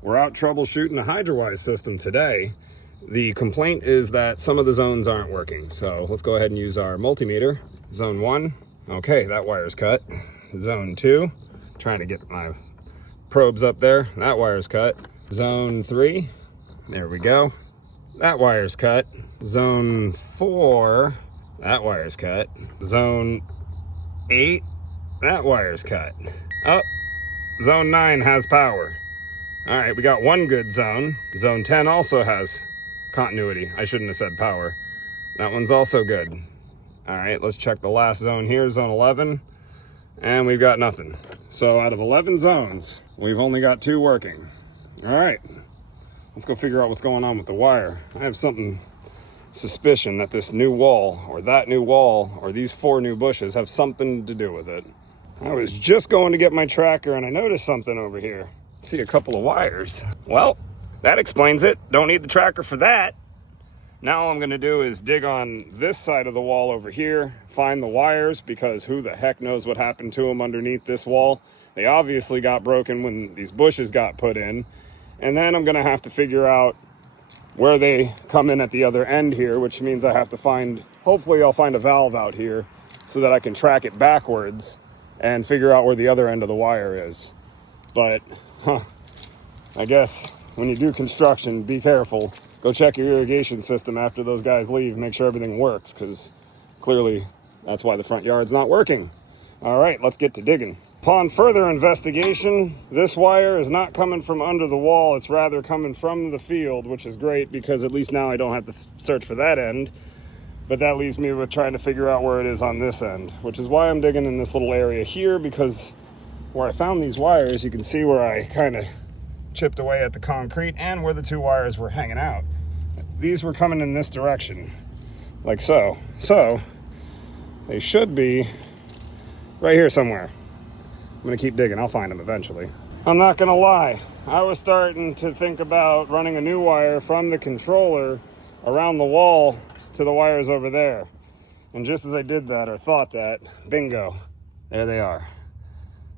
We're out troubleshooting the HydroWise system today. The complaint is that some of the zones aren't working. So let's go ahead and use our multimeter. Zone 1, okay, that wire's cut. Zone 2, trying to get my probes up there, that wire's cut. Zone 3, there we go, that wire's cut. Zone 4, that wire's cut. Zone 8, that wire's cut. Oh, zone 9 has power. All right, we got one good zone. Zone 10 also has continuity. I shouldn't have said power. That one's also good. All right, let's check the last zone here, zone 11, and we've got nothing. So out of 11 zones, we've only got 2 working. All right, let's go figure out what's going on with the wire. I have something suspicion that this new wall or that new wall or these 4 new bushes have something to do with it. I was just going to get my tracker and I noticed something over here. See a couple of wires. Well, that explains it. Don't need the tracker for that. Now all I'm going to do is dig on this side of the wall over here, find the wires, because who the heck knows what happened to them underneath this wall. They obviously got broken when these bushes got put in. And then I'm going to have to figure out where they come in at the other end here, which means I have to find, hopefully I'll find a valve out here so that I can track it backwards and figure out where the other end of the wire is. But, I guess when you do construction, be careful. Go check your irrigation system after those guys leave. Make sure everything works, because clearly that's why the front yard's not working. All right, let's get to digging. Upon further investigation, this wire is not coming from under the wall. It's rather coming from the field, which is great because at least now I don't have to search for that end. But that leaves me with trying to figure out where it is on this end, which is why I'm digging in this little area here, because where I found these wires, you can see where I kind of chipped away at the concrete and where the 2 wires were hanging out. These were coming in this direction, like so. So they should be right here somewhere. I'm gonna keep digging, I'll find them eventually. I'm not gonna lie, I was starting to think about running a new wire from the controller around the wall to the wires over there. And just as I did that, or thought that, bingo, there they are.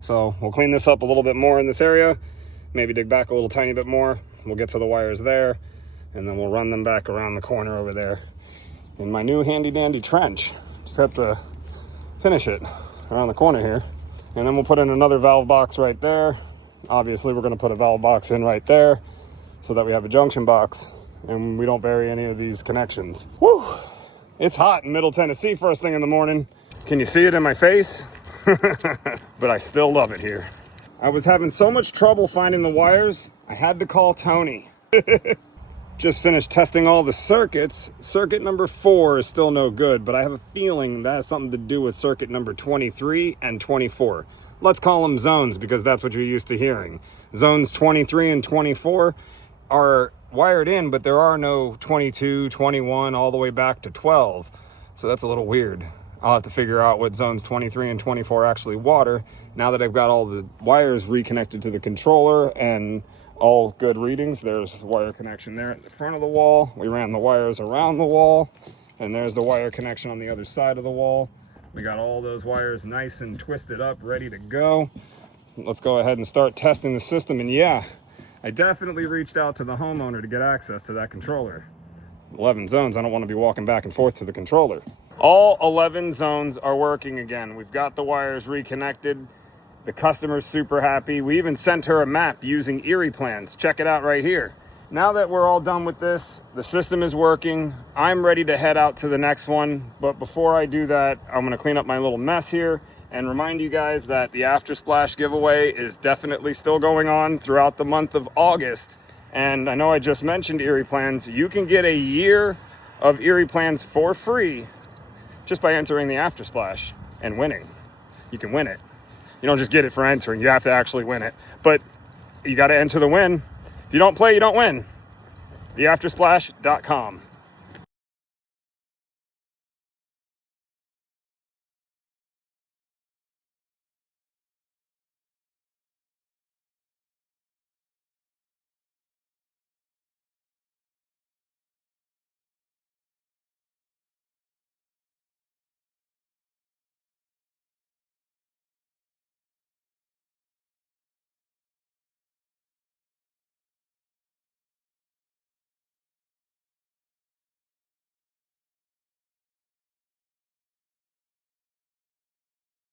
So we'll clean this up a little bit more in this area, maybe dig back a little tiny bit more. We'll get to the wires there, and then we'll run them back around the corner over there in my new handy dandy trench. Just have to finish it around the corner here. And then we'll put in another valve box right there. Obviously we're gonna put a valve box in right there so that we have a junction box and we don't bury any of these connections. Woo! It's hot in Middle Tennessee first thing in the morning. Can you see it in my face? But I still love it here. I was having so much trouble finding the wires, I had to call Tony. Just finished testing all the circuits. Circuit number 4 is still no good, but I have a feeling that has something to do with circuit number 23 and 24. Let's call them zones because that's what you're used to hearing. Zones 23 and 24 are wired in, but there are no 22, 21, all the way back to 12. So that's a little weird. I'll have to figure out what zones 23 and 24 actually water now that I've got all the wires reconnected to the controller and all good readings. There's the wire connection there at the front of the wall. We ran the wires around the wall, and there's the wire connection on the other side of the wall. We got all those wires nice and twisted up, ready to go. Let's go ahead and start testing the system. And yeah, I definitely reached out to the homeowner to get access to that controller. 11 zones, I don't want to be walking back and forth to the controller. All 11 zones are working again. We've got the wires reconnected. The customer's super happy. We even sent her a map using Erie plans. Check it out right here. Now that we're all done with this, the system is working. I'm ready to head out to the next one. But before I do that, I'm gonna clean up my little mess here and remind you guys that the After Splash giveaway is definitely still going on throughout the month of August. And I know I just mentioned Erie plans. You can get a year of Erie plans for free just by entering the After Splash and winning. You can win it. You don't just get it for entering, you have to actually win it. But you gotta enter the win. If you don't play, you don't win. theaftersplash.com.